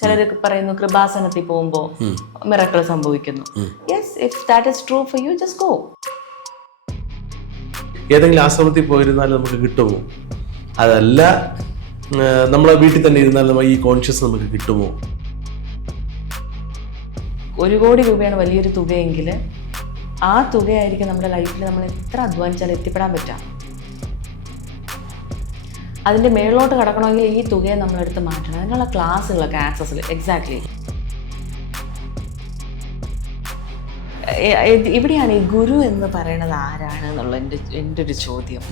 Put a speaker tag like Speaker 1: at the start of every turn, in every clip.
Speaker 1: ചിലർ പറയുന്നു കൃപാസനത്തിൽ പോകുമ്പോൾ മിറക്കൾ സംഭവിക്കുന്നു. Yes if that is true for you just go
Speaker 2: ഏതെങ്കിലും ആശ്രമത്തിൽ പോയിരുന്നാൽ നമുക്ക് കിട്ടുമോ? അതല്ല നമ്മളെ വീട്ടിൽ തന്നെ ഇരുന്നാൽ നമുക്ക് ഈ കോൺഷ്യസ് നമുക്ക് കിട്ടുമോ?
Speaker 1: ഒരു കോടി രൂപയാണ് വലിയൊരു തുകയെങ്കിൽ ആ തുകയായിരിക്കും നമ്മുടെ ലൈഫിൽ നമ്മൾ എത്ര അധ്വാനിച്ചാൽ എത്തിപ്പെടാൻ പറ്റാം. അതിന്റെ മേളിലോട്ട് കിടക്കണമെങ്കിൽ ഈ തുകയെ നമ്മളെടുത്ത് മാറ്റണം. അതിനുള്ള ക്ലാസ്സുകളൊക്കെ ആക്സസിൽ എക്സാക്ട്ലി ഇവിടെയാണ് ഈ ഗുരു എന്ന് പറയുന്നത് ആരാണ് എന്നുള്ള എന്റെ എന്റെ ഒരു ചോദ്യം.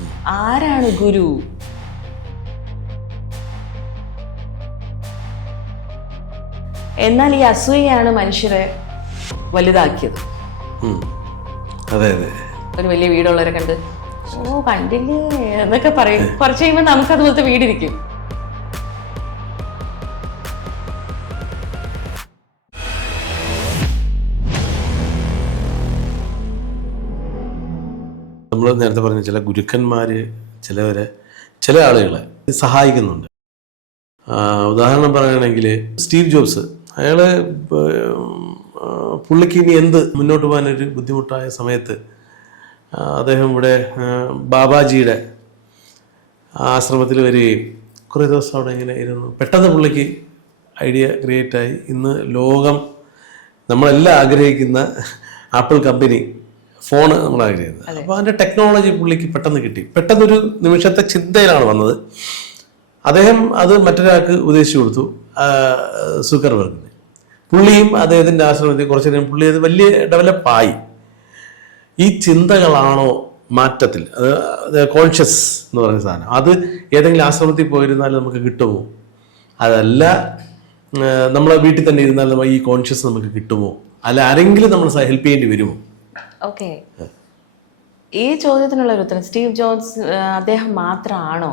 Speaker 1: ആരാണ് ഗുരു? എന്നാൽ ഈ അസൂയയാണ് മനുഷ്യരെ വലുതാക്കിയത്.
Speaker 2: അതെ അതെ.
Speaker 1: ഒരു വലിയ വീടുള്ളവരെ കണ്ട് ഓ കണ്ടില്ലേ? എന്നൊക്കെ പറയും. കുറച്ച് കഴിയുമ്പോൾ നമുക്ക് അതുപോലത്തെ വീടിരിക്കും.
Speaker 2: നമ്മൾ നേരത്തെ പറഞ്ഞ ചില ഗുരുക്കന്മാര് ചിലവരെ ചില ആളുകളെ സഹായിക്കുന്നുണ്ട്. ഉദാഹരണം പറയുകയാണെങ്കിൽ സ്റ്റീവ് ജോബ്സ്. അയാൾ ആ, പുള്ളിക്ക് ഇനി എന്ത് മുന്നോട്ട് പോകാനൊരു ബുദ്ധിമുട്ടായ സമയത്ത് അദ്ദേഹം ഇവിടെ ബാബാജിയുടെ ആശ്രമത്തിൽ വരികയും കുറേ ദിവസം അവിടെ ഇങ്ങനെ ഇരുന്നു. പെട്ടെന്ന് പുള്ളിക്ക് ഐഡിയ ക്രിയേറ്റായി ഇന്ന് ലോകം നമ്മളെല്ലാം ആഗ്രഹിക്കുന്ന ആപ്പിൾ കമ്പനി ഫോണ് നമ്മൾ ആഗ്രഹിക്കുന്നത് അപ്പോൾ അതിന്റെ ടെക്നോളജി പുള്ളിക്ക് പെട്ടെന്ന് കിട്ടി. പെട്ടെന്നൊരു നിമിഷത്തെ ചിന്തയിലാണ് വന്നത്. അദ്ദേഹം അത് മറ്റൊരാൾക്ക് ഉദ്ദേശിച്ചു കൊടുത്തു സുക്കർബർഗിന്. പുള്ളിയും അദ്ദേഹത്തിന്റെ ആശ്രമത്തിൽ കുറച്ച് നേരം പുള്ളി അത് വലിയ ഡെവലപ്പായി ഈ ചിന്തകളാണോ മാറ്റത്തിൽ? അത് കോൺഷ്യസ് എന്ന് പറയുന്ന സാധനം. അത് ഏതെങ്കിലും ആശ്രമത്തിൽ പോയിരുന്നാൽ നമുക്ക് കിട്ടുമോ? അതല്ല നമ്മളെ വീട്ടിൽ തന്നെ ഇരുന്നാൽ ഈ കോൺഷ്യസ് നമുക്ക് കിട്ടുമോ? അല്ല ആരെങ്കിലും നമ്മൾ ഹെൽപ്പ് ചെയ്യേണ്ടി വരുമോ?
Speaker 1: ഓക്കെ ഈ ചോദ്യത്തിനുള്ള ഒരു ഉത്തരം സ്റ്റീവ് ജോൺസ് അദ്ദേഹം മാത്രമാണോ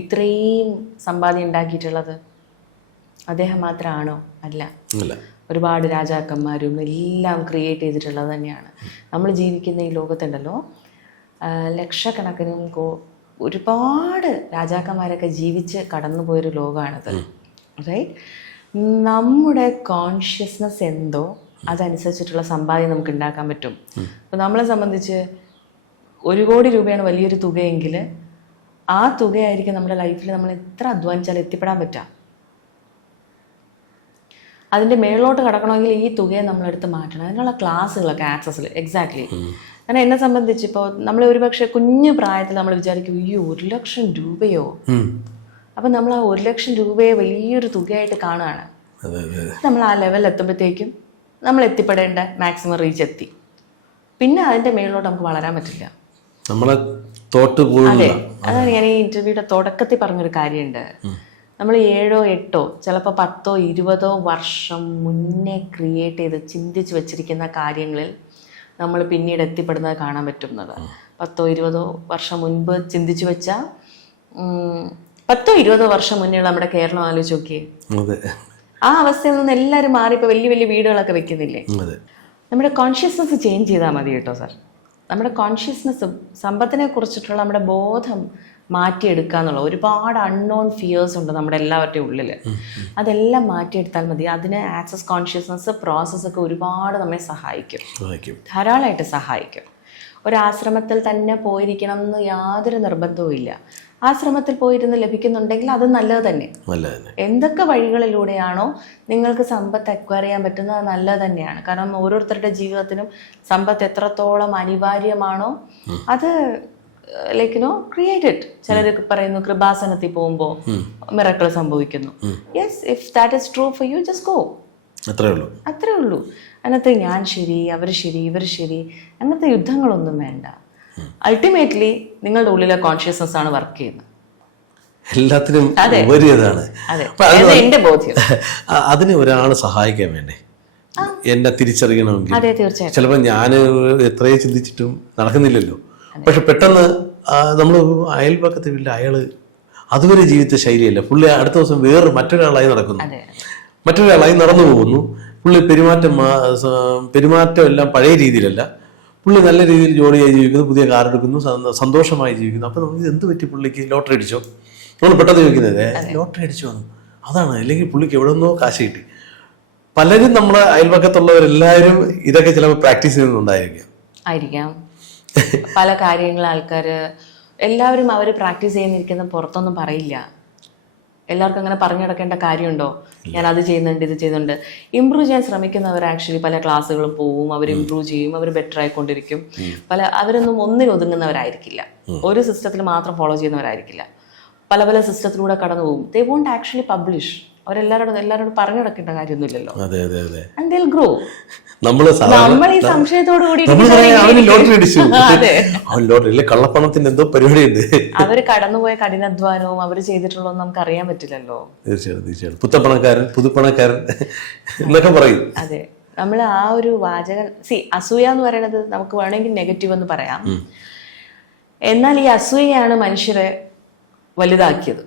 Speaker 1: ഇത്രയും-. സമ്പാദ്യം ഉണ്ടാക്കിയിട്ടുള്ളത്? അദ്ദേഹം മാത്രമാണോ അല്ല. ഒരുപാട് രാജാക്കന്മാരും എല്ലാം ക്രിയേറ്റ് ചെയ്തിട്ടുള്ളത് തന്നെയാണ്. നമ്മൾ ജീവിക്കുന്ന ഈ ലോകത്തുണ്ടല്ലോ ലക്ഷക്കണക്കിന് കോ ഒരുപാട് രാജാക്കന്മാരൊക്കെ ജീവിച്ച് കടന്നു പോയൊരു ലോകമാണത് റൈറ്റ് നമ്മുടെ കോൺഷ്യസ്നസ് എന്തോ അതനുസരിച്ചിട്ടുള്ള സമ്പാദ്യം നമുക്ക് ഉണ്ടാക്കാൻ പറ്റും. അപ്പോൾ നമ്മളെ സംബന്ധിച്ച് ഒരു കോടി രൂപയാണ് വലിയൊരു തുകയെങ്കിൽ ആ തുകയായിരിക്കും നമ്മുടെ ലൈഫിൽ നമ്മൾ എത്ര അധ്വാനിച്ചാൽ എത്തിപ്പെടാൻ പറ്റാം. അതിന്റെ മേളിലോട്ട് കടക്കണമെങ്കിൽ ഈ തുകയെ നമ്മളെടുത്ത് മാറ്റണം. അതിനുള്ള ക്ലാസ്സുകളൊക്കെ ആക്സസിൽ എക്സാക്ട്ലി കാരണം എന്നെ സംബന്ധിച്ച് ഇപ്പോൾ നമ്മൾ ഒരുപക്ഷെ കുഞ്ഞു പ്രായത്തിൽ നമ്മൾ വിചാരിക്കും ഈ ഒരു ലക്ഷം രൂപയോ. അപ്പം നമ്മൾ ആ ഒരു ലക്ഷം രൂപയെ വലിയൊരു തുകയായിട്ട് കാണുകയാണ് നമ്മൾ ആ ലെവൽ എത്തുമ്പോഴത്തേക്കും നമ്മൾ എത്തിപ്പെടേണ്ട മാക്സിമം റീച്ച് എത്തി. പിന്നെ അതിന്റെ മേളിലോട്ട് നമുക്ക് വളരാൻ പറ്റില്ല.
Speaker 2: നമ്മളെ തോട്ട്
Speaker 1: അതെ. അതാണ് ഞാൻ ഈ ഇന്റർവ്യൂയുടെ തുടക്കത്തിൽ പറഞ്ഞൊരു കാര്യമുണ്ട്. നമ്മൾ ഏഴോ എട്ടോ ചിലപ്പോൾ പത്തോ ഇരുപതോ വർഷം മുന്നേ ക്രിയേറ്റ് ചെയ്ത് ചിന്തിച്ച് വെച്ചിരിക്കുന്ന കാര്യങ്ങളിൽ നമ്മൾ പിന്നീട് എത്തിപ്പെടുന്നത് കാണാൻ പറ്റും എന്നുള്ളത്. പത്തോ ഇരുപതോ വർഷം മുൻപ് ചിന്തിച്ചു വെച്ച പത്തോ ഇരുപതോ വർഷം മുന്നേ നമ്മുടെ കേരളം ആലോചിച്ച് നോക്കിയേ. ആ അവസ്ഥയിൽ നിന്ന് എല്ലാവരും മാറി ഇപ്പോൾ വലിയ വലിയ വീടുകളൊക്കെ വെക്കുന്നില്ലേ? നമ്മുടെ കോൺഷ്യസ്നസ് ചേഞ്ച് ചെയ്താൽ മതി കേട്ടോ സാർ നമ്മുടെ കോൺഷ്യസ്നെസ്സും സമ്പത്തിനെ കുറിച്ചിട്ടുള്ള നമ്മുടെ ബോധം മാറ്റിയെടുക്കുക എന്നുള്ള ഒരുപാട് അൺനോൺ ഫിയേഴ്സ് ഉണ്ട് നമ്മുടെ എല്ലാവരുടെയും ഉള്ളിൽ അതെല്ലാം മാറ്റിയെടുത്താൽ മതി. അതിന് ആക്സസ് കോൺഷ്യസ്നസ് പ്രോസസ്സൊക്കെ ഒരുപാട് നമ്മെ സഹായിക്കും. ധാരാളമായിട്ട് സഹായിക്കും. ഒരു ആശ്രമത്തിൽ തന്നെ പോയിരിക്കണം എന്ന് യാതൊരു നിർബന്ധവും ഇല്ല ആശ്രമത്തിൽ പോയിരുന്ന് ലഭിക്കുന്നുണ്ടെങ്കിൽ അത് നല്ലത് തന്നെ എന്തൊക്കെ വഴികളിലൂടെയാണോ നിങ്ങൾക്ക് സമ്പത്ത് അക്വയർ ചെയ്യാൻ പറ്റുന്നത് അത് നല്ലത് തന്നെയാണ് കാരണം ഓരോരുത്തരുടെ ജീവിതത്തിനും സമ്പത്ത് എത്രത്തോളം അനിവാര്യമാണോ അത് ലൈക്ക് നോ ക്രിയേറ്റഡ് ചിലർ പറയുന്നു കൃപാസനത്തിൽ പോകുമ്പോൾ മിറക്കൾ സംഭവിക്കുന്നു. Yes if that is true for you just go
Speaker 2: അത്രേ ഉള്ളൂ.
Speaker 1: അത്രേ ഉള്ളൂ. അതിനകത്ത് ഞാൻ ശരി അവർ ശരി ഇവർ ശരി അങ്ങനത്തെ യുദ്ധങ്ങളൊന്നും വേണ്ട. അൾട്ടിമേറ്റ്ലി നിങ്ങളുടെ ഉള്ളിലെ കോൺഷ്യസ്നസ് ആണ് വർക്ക് ചെയ്യുന്നത്.
Speaker 2: എല്ലാത്തിനും
Speaker 1: ഉപരിയതാണ്. എന്റെ ബോധ്യം?
Speaker 2: അതിന് ഒരാൾ സഹായിക്കാൻ വേണ്ടേ? എന്നെ തിരിച്ചറിയണമെങ്കിൽ. ചിലപ്പോൾ ഞാൻ എത്രയും ചിന്തിച്ചിട്ടും നടക്കുന്നില്ലല്ലോ. പക്ഷെ പെട്ടെന്ന് നമ്മൾ അയൽപക്കത്തെ വീട്ടിൽ അയാൾ അതുവരെ ജീവിത ശൈലിയല്ല. പുള്ളി അടുത്ത ദിവസം വേറെ മറ്റൊരാളായി നടക്കുന്നു. മറ്റൊരാളായി നടന്നു പോകുന്നു. പുള്ളി പെരുമാറ്റം പെരുമാറ്റം എല്ലാം പഴയ രീതിയിലല്ല. പുള്ളി നല്ല രീതിയിൽ ജോലിയായി ജീവിക്കുന്നു പുതിയ കാർ എടുക്കുന്നു സന്തോഷമായി ജീവിക്കുന്നു. അപ്പോൾ നമുക്ക് എന്ത് പറ്റി പുള്ളിക്ക്? ലോട്ടറി അടിച്ചോ? നമ്മൾ പെട്ടെന്ന് ചോദിക്കുന്നത് ലോട്ടറി അടിച്ചോ അതാണ് അല്ലെങ്കിൽ പുള്ളിക്ക് എവിടെ നിന്നോ കാശ് കിട്ടി. പലരും നമ്മളെ അയൽപക്കത്തുള്ളവരെല്ലാവരും ഇതൊക്കെ ചിലപ്പോൾ പ്രാക്ടീസ് ചെയ്യുന്നുണ്ടായിരിക്കാം.
Speaker 1: ആയിരിക്കാം. പല കാര്യങ്ങൾ ആൾക്കാർ എല്ലാവരും അവർ പ്രാക്ടീസ് ചെയ്യുന്നിരിക്കുന്ന പുറത്തൊന്നും പറയില്ല. എല്ലാവർക്കും അങ്ങനെ പറഞ്ഞു നടക്കേണ്ട കാര്യമുണ്ടോ? ഞാൻ അത് ചെയ്യുന്നുണ്ട് ഇത് ചെയ്യുന്നുണ്ട്. ഇമ്പ്രൂവ് ചെയ്യാൻ ശ്രമിക്കുന്നവർ ആക്ച്വലി പല ക്ലാസ്സുകളും പോവും അവർ ഇമ്പ്രൂവ് ചെയ്യും അവർ ബെറ്റർ ആയിക്കൊണ്ടിരിക്കും. പല അവരൊന്നും ഒന്നിനും ഒതുങ്ങുന്നവരായിരിക്കില്ല. ഒരു സിസ്റ്റത്തിൽ മാത്രം ഫോളോ ചെയ്യുന്നവരായിരിക്കില്ല. പല പല സിസ്റ്റത്തിലൂടെ കടന്നു പോകും ദേ വോണ്ട് ആക്ച്വലി പബ്ലിഷ് അവരെല്ലാവരോടും എല്ലാരോടും പറഞ്ഞു നടക്കേണ്ട കാര്യമൊന്നുമില്ലല്ലോ.
Speaker 2: അതെ അതെ അതെ.
Speaker 1: ആൻഡ് ദിൽ ഗ്രോ
Speaker 2: നമ്മൾ
Speaker 1: നമ്മൾ ഈ സംശയത്തോടു കൂടി
Speaker 2: ലോട്ടറി അടിച്ചു. കള്ളപ്പണത്തിന്റെ എന്തോ പരിപാടിയുണ്ട്.
Speaker 1: അവർ കടന്നുപോയ കഠിനാധ്വാനവും അവർ ചെയ്തിട്ടുള്ളതും നമുക്ക് അറിയാൻ പറ്റില്ലല്ലോ.
Speaker 2: തീർച്ചയായിട്ടും തീർച്ചയായിട്ടും. പുത്തപ്പണക്കാരൻ പുതുപ്പണക്കാരൻ എന്നൊക്കെ പറയും.
Speaker 1: അതെ. നമ്മൾ ആ ഒരു വാചകം സി അസൂയ എന്ന് പറയുന്നത് നമുക്ക് വേണമെങ്കിൽ നെഗറ്റീവ് എന്ന് പറയാം. എന്നാൽ ഈ അസൂയയാണ് മനുഷ്യരെ വലുതാക്കിയത്.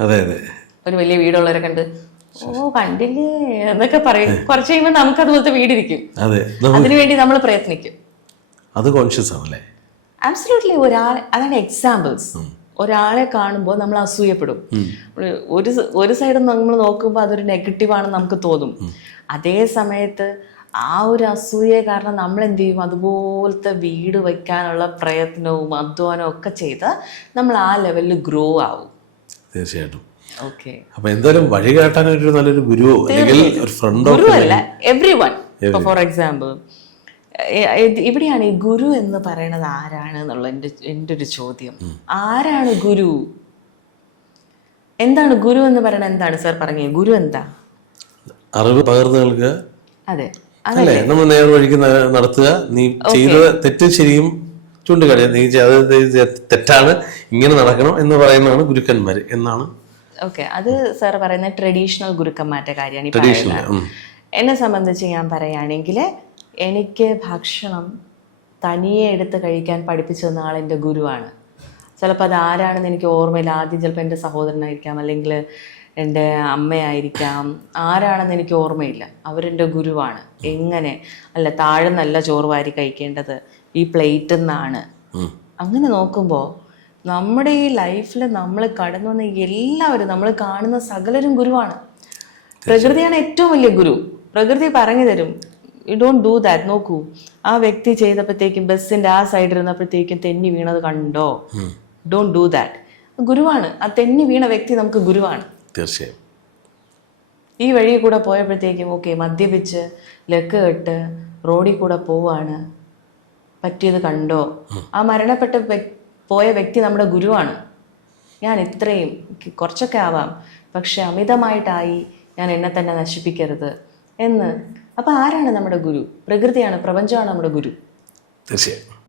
Speaker 2: അതെ അതെ.
Speaker 1: ഒരു വലിയ വീടുള്ളവരെ കണ്ട് ഓ കണ്ടില്ലേ? എന്നൊക്കെ പറയും. കുറച്ച് കഴിയുമ്പോൾ നമുക്ക് അതുപോലത്തെ വീടിരിക്കും.
Speaker 2: അതെ
Speaker 1: അതിനുവേണ്ടി നമ്മൾ പ്രയത്നിക്കും.
Speaker 2: അത് കോൺഷ്യസ് ആണല്ലേ
Speaker 1: ആബ്സലൂട്ട്ലി ഒരാൾ അതാണ് എക്സാമ്പിൾസ് ഒരാളെ കാണുമ്പോൾ നമ്മൾ അസൂയപ്പെടും. ഒരു- ഒരു സൈഡിൽ സൈഡ് നമ്മൾ നോക്കുമ്പോൾ അതൊരു നെഗറ്റീവ് ആണെന്ന് നമുക്ക് തോന്നും. അതേ സമയത്ത് ആ ഒരു അസൂയ കാരണം നമ്മൾ എന്ത് ചെയ്യും? അതുപോലത്തെ വീട് വയ്ക്കാനുള്ള പ്രയത്നവും അധ്വാനവും ഒക്കെ ചെയ്ത് നമ്മൾ ആ ലെവലിൽ ഗ്രോ ആവും.
Speaker 2: തീർച്ചയായിട്ടും. അപ്പൊ എന്തായാലും വഴി കാട്ടാൻ ഒരു നല്ലൊരു ഗുരുവോ അല്ലെങ്കിൽ ഒരു ഫ്രണ്ടോ
Speaker 1: എവ്രി വൺ ഫോർ എക്സാമ്പിൾ ഇവിടെയാണ് ഈ ഗുരു എന്ന് പറയുന്നത് ആരാണ് എന്നുള്ള എന്റെ എന്റെ ഒരു ചോദ്യം. ആരാണ് ഗുരു? എന്താണ് ഗുരു എന്ന് പറയുന്നത് എന്താണ് സാർ പറഞ്ഞത് ഗുരു എന്താ?
Speaker 2: അറിവ് പകർന്നു നൽകുക
Speaker 1: അതെ.
Speaker 2: അല്ലേ? നമ്മൾ നേർവഴിക്ക് നടത്തുക. നീ ചെയ്തത് തെറ്റ് ശരിയും ചൂണ്ടിക്കാട്ടുക നീ ചെയ്തത് ഇത് തെറ്റാണ്. ഇങ്ങനെ നടക്കണം എന്ന് പറയുന്നതാണ് ഗുരുക്കന്മാർ എന്നാണ്
Speaker 1: ഓക്കെ അത് സാർ പറയുന്ന ട്രഡീഷണൽ ഗുരുക്കന്മാരുടെ കാര്യമാണ് ഈ പറയുന്നത്. എന്നെ സംബന്ധിച്ച് ഞാൻ പറയുകയാണെങ്കിൽ എനിക്ക് ഭക്ഷണം തനിയെ എടുത്ത് കഴിക്കാൻ പഠിപ്പിച്ചു തന്ന ആൾ എന്റെ ഗുരുവാണ്. ചിലപ്പോൾ അത് ആരാണെന്ന് എനിക്ക് ഓർമ്മയില്ല. ആദ്യം ചിലപ്പോൾ എന്റെ സഹോദരനായിരിക്കാം അല്ലെങ്കിൽ എന്റെ അമ്മയായിരിക്കാം. ആരാണെന്ന് എനിക്ക് ഓർമ്മയില്ല. അവരെന്റെ ഗുരുവാണ്. എങ്ങനെ? അല്ല താഴെ നല്ല ചോറ് വാരി കഴിക്കേണ്ടത് ഈ പ്ലേറ്റിൽ നിന്നാണ്. അങ്ങനെ നോക്കുമ്പോൾ നമ്മുടെ ഈ ലൈഫിൽ നമ്മൾ കടന്നു വന്ന എല്ലാവരും നമ്മൾ കാണുന്ന സകലരും ഗുരുവാണ്. പ്രകൃതിയാണ് ഏറ്റവും വലിയ ഗുരു. പ്രകൃതി പറഞ്ഞു തരും. യു ഡോണ്ട് ഡൂ ദാറ്റ് നോക്കൂ. ആ വ്യക്തി ചെയ്തപ്പോഴത്തേക്കും ബസ്സിന്റെ ആ സൈഡിൽ ഇരുന്നപ്പോഴത്തേക്കും തെന്നി വീണത് കണ്ടോ? ഡോണ്ട് ഡൂ ദാറ്റ് ഗുരുവാണ്. ആ തെന്നി വീണ വ്യക്തി നമുക്ക് ഗുരുവാണ്.
Speaker 2: തീർച്ചയായും.
Speaker 1: ഈ വഴി കൂടെ പോയപ്പോഴത്തേക്കും ഓക്കെ മദ്യപിച്ച് ലക്ക് കെട്ട് റോഡിൽ കൂടെ പോവാണ്. പറ്റിയത് കണ്ടോ? ആ മരണപ്പെട്ട പോയ വ്യക്തി നമ്മുടെ ഗുരുവാണ്. ഞാൻ ഇത്രയും കുറച്ചൊക്കെ ആവാം. പക്ഷെ അമിതമായിട്ടായി ഞാൻ എന്നെ തന്നെ നശിപ്പിക്കരുത് എന്ന്. അപ്പൊ ആരാണ് നമ്മുടെ ഗുരു? പ്രകൃതിയാണ് പ്രപഞ്ചമാണ് നമ്മുടെ ഗുരു.
Speaker 2: തീർച്ചയായും.